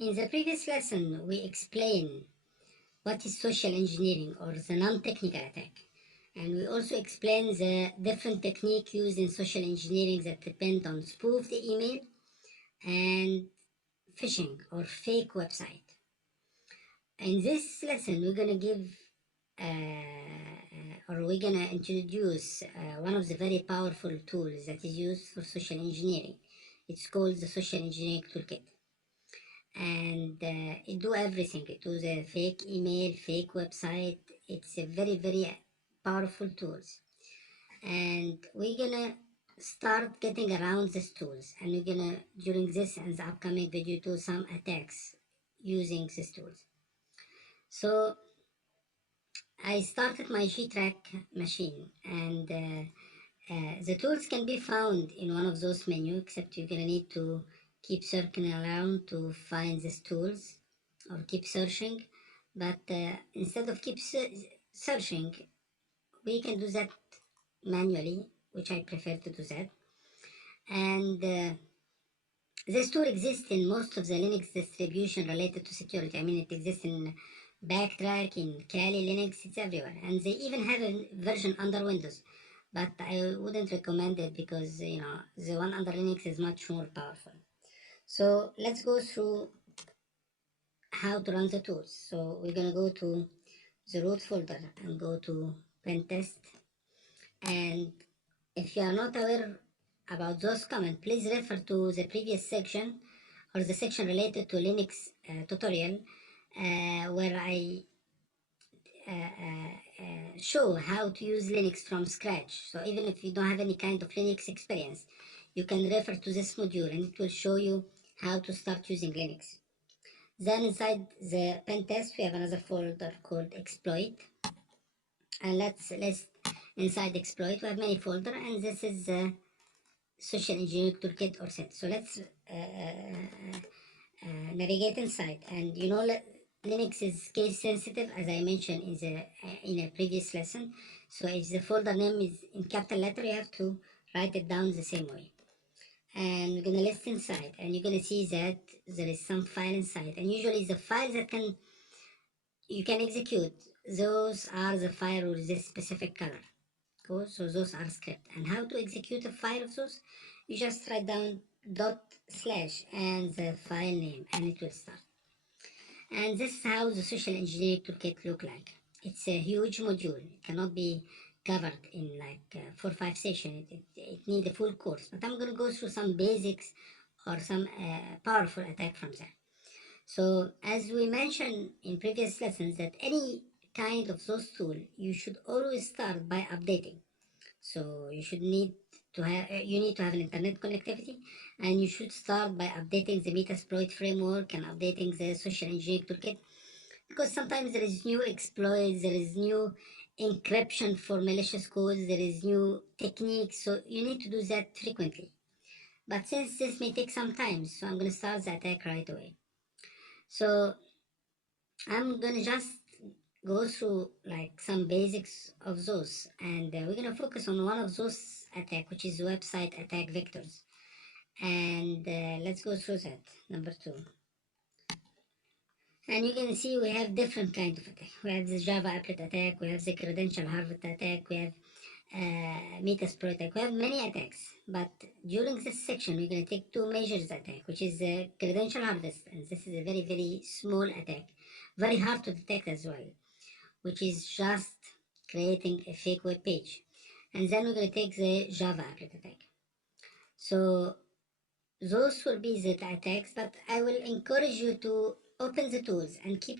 In the previous lesson, we explained what is social engineering or the non-technical attack. And we also explained the different techniques used in social engineering that depend on spoofed email and phishing or fake website. In this lesson, we're gonna we're gonna introduce one of the very powerful tools that is used for social engineering. It's called the Social Engineering Toolkit. And it do everything. It do the fake email, fake website. It's a very, very powerful tools. And we're gonna start getting around these tools, and we're gonna, during this and the upcoming video, do some attacks using these tools. So I started my G-Track machine, and the tools can be found in one of those menus, except you're gonna need to keep circling around to find these tools or keep searching. But instead of keep searching, we can do that manually, which I prefer to do that. And this tool exists in most of the Linux distribution related to security. I mean, it exists in Backtrack, in Kali Linux, it's everywhere. And they even have a version under Windows. But I wouldn't recommend it because, the one under Linux is much more powerful. So let's go through how to run the tools. So we're gonna go to the root folder and go to pen test. And if you are not aware about those commands, please refer to the previous section or the section related to Linux tutorial where I show how to use Linux from scratch. So even if you don't have any kind of Linux experience, you can refer to this module and it will show you how to start using Linux. Then inside the pen test, we have another folder called exploit. And let's inside exploit, we have many folders, and this is the social engineering toolkit or set. So let's navigate inside. And Linux is case sensitive, as I mentioned in a previous lesson. So if the folder name is in capital letter, you have to write it down the same way. And we're gonna list inside, and you're gonna see that there is some file inside, and usually the files that you can execute, those are the file with this specific color. Cool. So those are script. And how to execute a file of those? You just write down / and the file name, and it will start. And this is how the social engineering toolkit look like. It's a huge module. It cannot be covered in like 4 or 5 sessions. It needs a full course. But I'm going to go through some basics or some powerful attack from there. So as we mentioned in previous lessons, that any kind of those tools, you should always start by updating. So you need to have an internet connectivity, and you should start by updating the Metasploit framework and updating the social engineering toolkit, because sometimes there is new exploits, there is new encryption for malicious codes, there is new techniques, so you need to do that frequently. But since this may take some time, so I'm going to start the attack right away. So I'm going to just go through like some basics of those, and we're going to focus on one of those attack, which is website attack vectors. And let's go through that, number 2. And you can see we have different kind of attack. We have the Java applet attack, we have the credential harvest attack, we have Metasploit attack, we have many attacks. But during this section, we're going to take 2 measures attack, which is the credential harvest, and this is a very, very small attack, very hard to detect as well, which is just creating a fake web page. And then we're going to take the Java applet attack. So those will be the attacks, but I will encourage you to open the tools and keep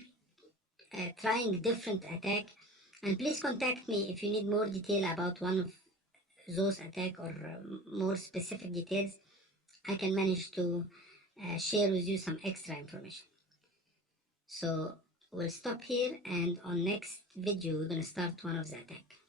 trying different attack. And please contact me if you need more detail about one of those attack or more specific details. I can manage to share with you some extra information. So we'll stop here, and on next video we're going to start one of the attack.